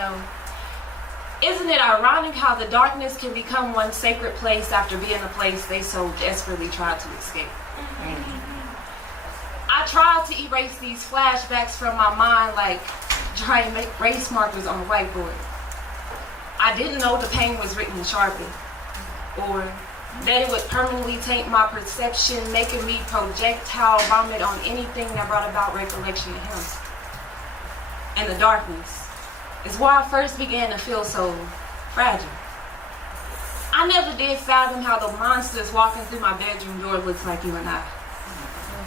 know, isn't it ironic how the darkness can become one's sacred place after being a place they so desperately tried to escape? I tried to erase these flashbacks from my mind like trying to make race markers on a whiteboard. I didn't know the pain was written in Sharpie, or that it would permanently taint my perception, making me projectile vomit on anything that brought about recollection of him. And the darkness is where I first began to feel so fragile. I never did fathom how the monsters walking through my bedroom door looks like you and I.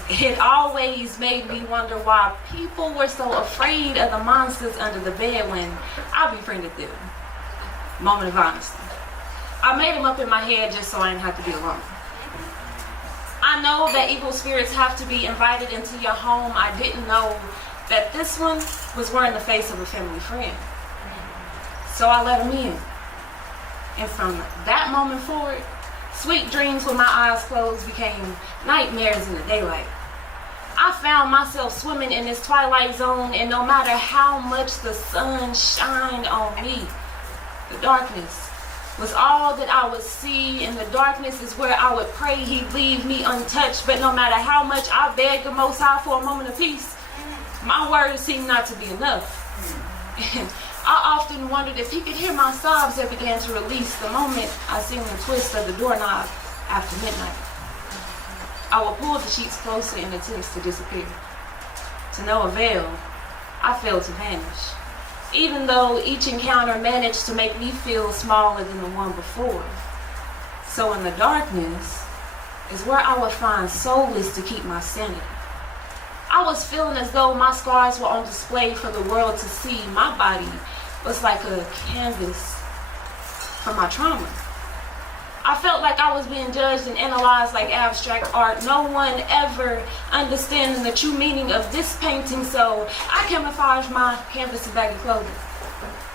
It always made me wonder why people were so afraid of the monsters under the bed when I befriended them. Moment of honesty. I made them up in my head just so I didn't have to be alone. I know that evil spirits have to be invited into your home. I didn't know that this one was wearing the face of a family friend. So I let him in. And from that moment forward, sweet dreams with my eyes closed became nightmares in the daylight. I found myself swimming in this twilight zone, and no matter how much the sun shined on me, the darkness was all that I would see, and the darkness is where I would pray he'd leave me untouched. But no matter how much I begged the Most High for a moment of peace, my words seemed not to be enough. And I often wondered if he could hear my sobs that began to release the moment I seen the twist of the doorknob after midnight. I would pull the sheets closer in attempts to disappear. To no avail, I failed to vanish, even though each encounter managed to make me feel smaller than the one before. So in the darkness is where I would find solace to keep my sanity. I was feeling as though my scars were on display for the world to see. My body was like a canvas for my trauma. I felt like I was being judged and analyzed like abstract art, no one ever understanding the true meaning of this painting, so I camouflaged my canvas in baggy clothing.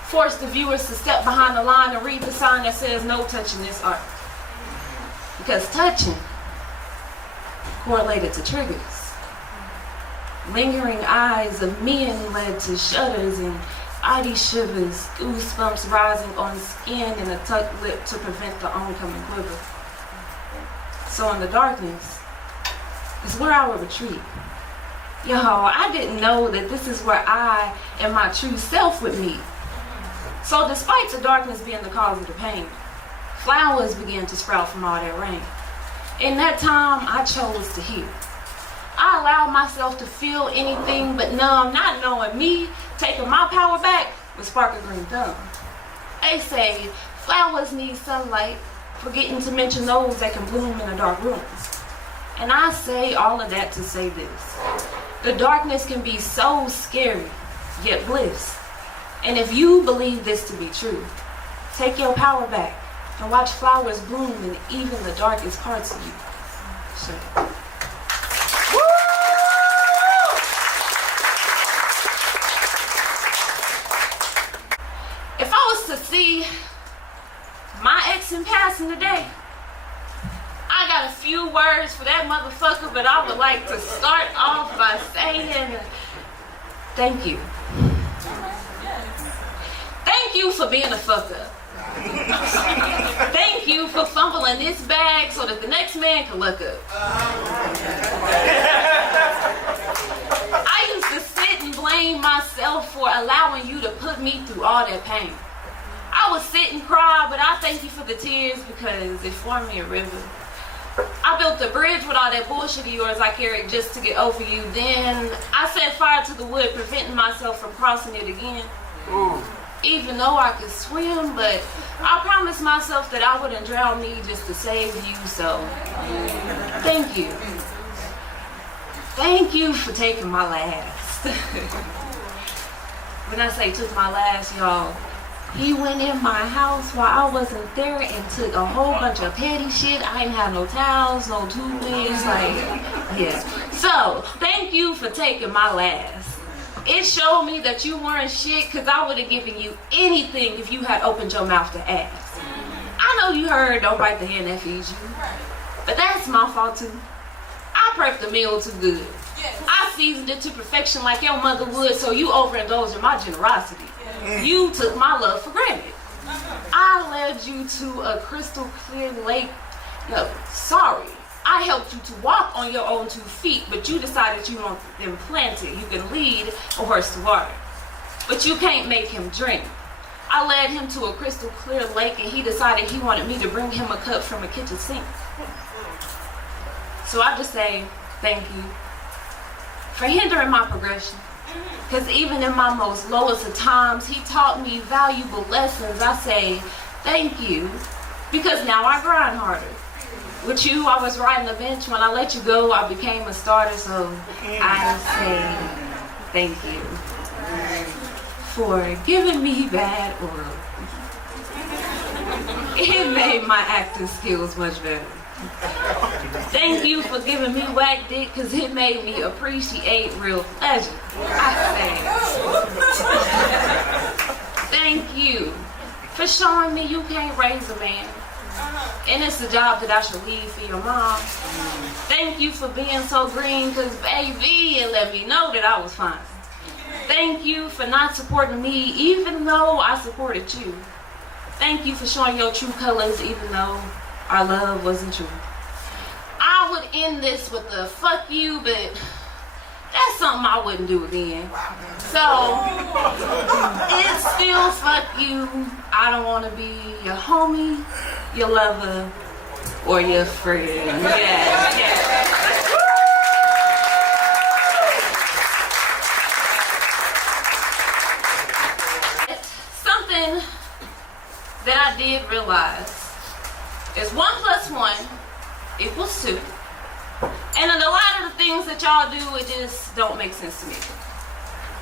Forced the viewers to step behind the line and read the sign that says no touching this art. Because touching correlated to triggers. Lingering eyes of men led to shudders and body shivers, goosebumps rising on skin and a tucked lip to prevent the oncoming quiver. So in the darkness is where I would retreat. Yo, I didn't know that this is where I and my true self would meet. So despite the darkness being the cause of the pain, flowers began to sprout from all that rain. In that time, I chose to heal. I allowed myself to feel anything but numb, not knowing me taking my power back would spark a green thumb. They say flowers need sunlight, forgetting to mention those that can bloom in the dark rooms. And I say all of that to say this. The darkness can be so scary, yet bliss. And if you believe this to be true, take your power back and watch flowers bloom in even the darkest parts of you. Sure. To see my ex in passing today, I got a few words for that motherfucker, but I would like to start off by saying thank you. Thank you for being a fuck up. Thank you for fumbling this bag so that the next man can look up. I used to sit and blame myself for allowing you to put me through all that pain. I would sit and cry, but I thank you for the tears because it formed me a river. I built a bridge with all that bullshit of yours I carried just to get over you. Then I set fire to the wood, preventing myself from crossing it again. Even though I could swim, but I promised myself that I wouldn't drown me just to save you, so thank you. Thank you for taking my last. When I say took my last, y'all, he went in my house while I wasn't there and took a whole bunch of petty shit. I didn't have no towels, no toothpicks, yeah. So, thank you for taking my last. It showed me that you weren't shit because I would have given you anything if you had opened your mouth to ask. I know you heard don't bite the hand that feeds you, but that's my fault too. I prepped the meal too good. I seasoned it to perfection like your mother would, so you overindulged in my generosity. You took my love for granted. I led you to a crystal clear lake. No, sorry. I helped you to walk on your own 2 feet, but you decided you want them planted. You can lead a horse to water, but you can't make him drink. I led him to a crystal clear lake, and he decided he wanted me to bring him a cup from a kitchen sink. So I just say thank you for hindering my progression. Because even in my most lowest of times, he taught me valuable lessons. I say thank you because now I grind harder. With you, I was riding the bench. When I let you go, I became a starter. So I say thank you for giving me bad oral. It made my acting skills much better. Thank you for giving me whack dick because it made me appreciate real pleasure. I say thank you for showing me you can't raise a man. And it's the job that I should leave for your mom. Thank you for being so green because baby, it let me know that I was fine. Thank you for not supporting me even though I supported you. Thank you for showing your true colors even though our love wasn't true. I would end this with a fuck you, but that's something I wouldn't do again. So, it's still fuck you. I don't want to be your homie, your lover, or your friend. Yeah. Something that I did realize is 1 + 1 = 2. And a lot of the things that y'all do, it just don't make sense to me.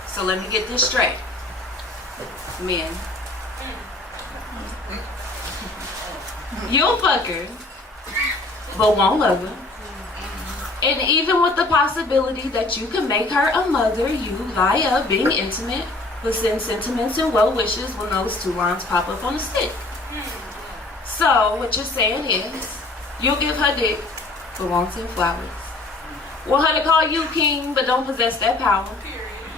So let me get this straight. Men. You'll fuck her, but won't love her. And even with the possibility that you can make her a mother, you lie up being intimate, but send sentiments and well wishes when those 2 lines pop up on the stick. So what you're saying is, you'll give her dick, but won't send flowers. Want her to call you king, but don't possess that power.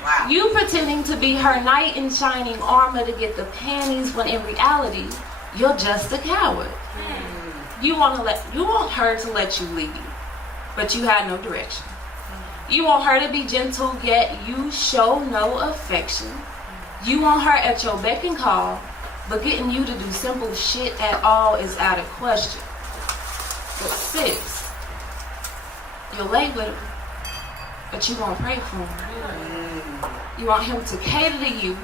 Wow. You pretending to be her knight in shining armor to get the panties, when in reality, you're just a coward. You want her to let you lead, but you had no direction. You want her to be gentle, yet you show no affection. You want her at your beck and call, but getting you to do simple shit at all is out of question. But sis, you'll lay with him, but you won't pray for him. You want him to cater to you.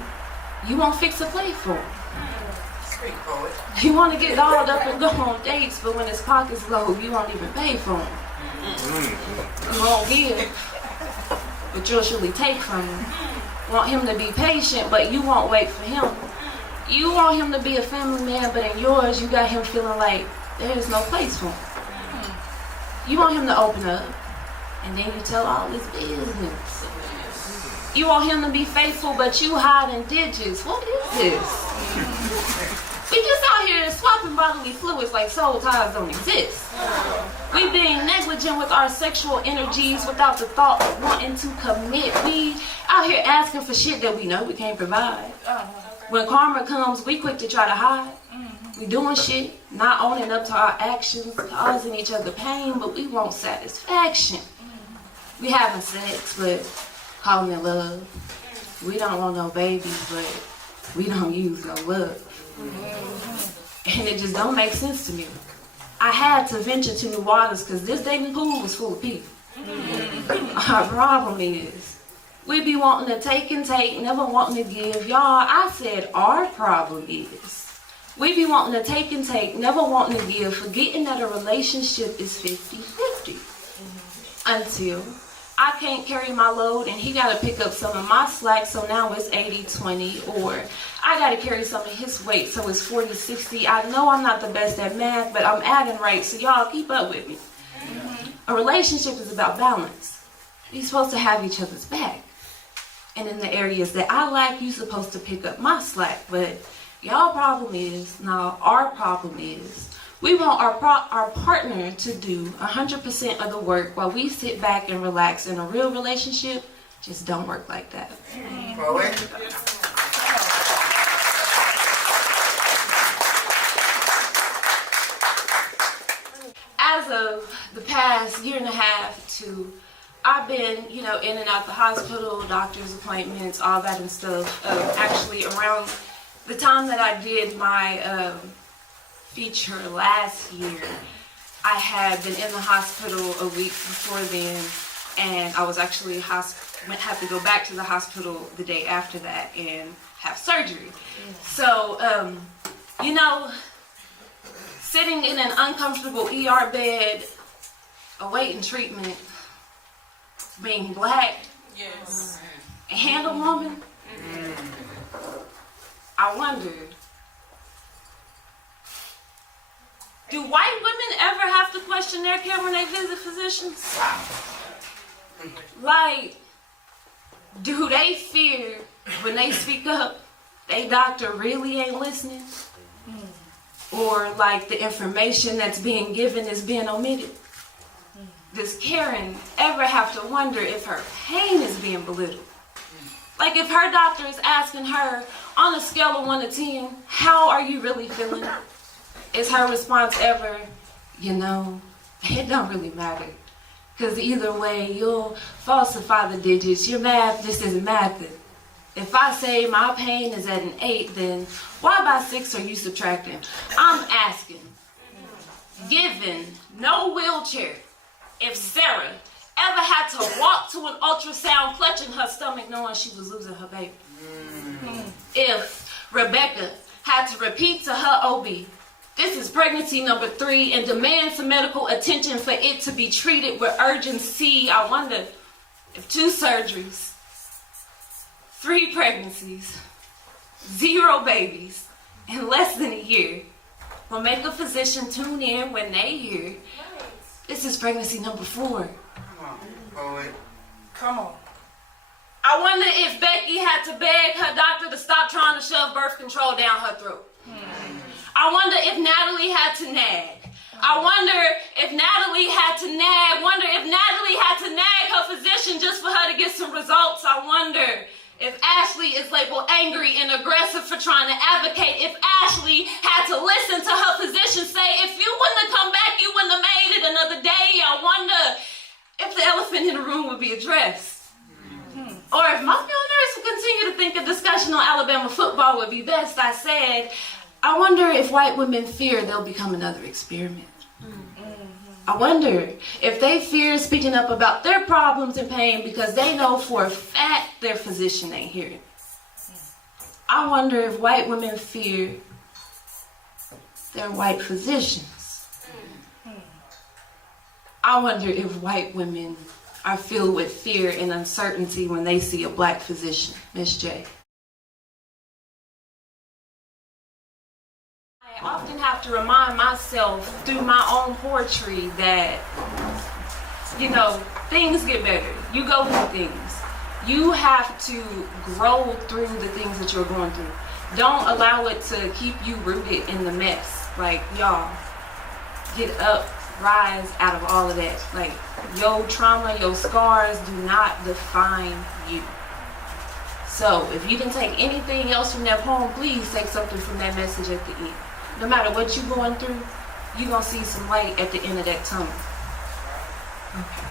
You won't fix a plate for him. You want to get dolled up and go on dates, but when his pocket's low, you won't even pay for him. You won't give, but you'll surely take from him. Want him to be patient, but you won't wait for him. You want him to be a family man, but in yours, you got him feeling like there's no place for him. You want him to open up, and then you tell all his business. You want him to be faithful, but you hiding digits. What is this? We just out here swapping bodily fluids like soul ties don't exist. We being negligent with our sexual energies without the thought of wanting to commit. We out here asking for shit that we know we can't provide. When karma comes, we quick to try to hide. We doing shit, not owning up to our actions, causing each other pain, but we want satisfaction. We having sex, but calling it love. We don't want no babies, but we don't use no love. And it just don't make sense to me. I had to venture to new waters because this dating pool was full of people. Our problem is, we be wanting to take and take, never wanting to give. Y'all, I said our problem is, we be wanting to take and take, never wanting to give, forgetting that a relationship is 50-50. Until I can't carry my load and he got to pick up some of my slack, so now it's 80-20, or I got to carry some of his weight, so it's 40-60. I know I'm not the best at math, but I'm adding right, so y'all keep up with me. A relationship is about balance. You're supposed to have each other's back. And in the areas that I lack, you're supposed to pick up my slack. But y'all problem is, now our problem is, we want our partner to do 100% of the work while we sit back and relax. In a real relationship, just don't work like that. year and a half to, I've been, you know, in and out the hospital, doctor's appointments, all that and stuff. Actually, around the time that I did my feature last year, I had been in the hospital a week before then, and I was actually had to go back to the hospital the day after that and have surgery. So, you know, sitting in an uncomfortable ER bed, awaiting treatment, being black, Yes. and a woman, I wondered, do white women ever have to question their care when they visit physicians? Like, do they fear when they speak up, they doctor really ain't listening? Or like the information that's being given is being omitted? Does Karen ever have to wonder if her pain is being belittled? Like if her doctor is asking her on a scale of 1 to 10, how are you really feeling? Is her response ever, you know, it don't really matter. Because either way, you'll falsify the digits. Your math just isn't mathing. If I say my pain is at an 8, then why by 6 are you subtracting? I'm asking, given no wheelchair, if Sarah ever had to walk to an ultrasound clutching her stomach knowing she was losing her baby. If Rebecca had to repeat to her OB, this is pregnancy number 3 and demands some medical attention for it to be treated with urgency. I wonder if 2 surgeries, 3 pregnancies, 0 babies in less than a year will make a physician tune in when they hear this is pregnancy number 4. Come on, poet. Come on. I wonder if Becky had to beg her doctor to stop trying to shove birth control down her throat. I wonder if Natalie had to nag. I wonder if Natalie had to nag. Wonder if Natalie had to nag her physician just for her to get some results. I wonder if Ashley is labeled angry and aggressive for trying to advocate. If Ashley had to listen to her physician say, if you wouldn't have come back, you wouldn't have made it another day. I wonder if the elephant in the room would be addressed. Or if my field nurse would continue to think a discussion on Alabama football would be best. I said, I wonder if white women fear they'll become another experiment. I wonder if they fear speaking up about their problems and pain because they know for a fact their physician ain't hearing. I wonder if white women fear their white physicians. I wonder if white women are filled with fear and uncertainty when they see a black physician. Miss Jaay. I often have to remind myself through my own poetry that, you know, things get better. You go through things. You have to grow through the things that you're going through. Don't allow it to keep you rooted in the mess. Like, y'all, get up, rise out of all of that. Like, your trauma, your scars do not define you. So, if you can take anything else from that poem, please take something from that message at the end. No matter what you're going through, you're going to see some light at the end of that tunnel. Okay.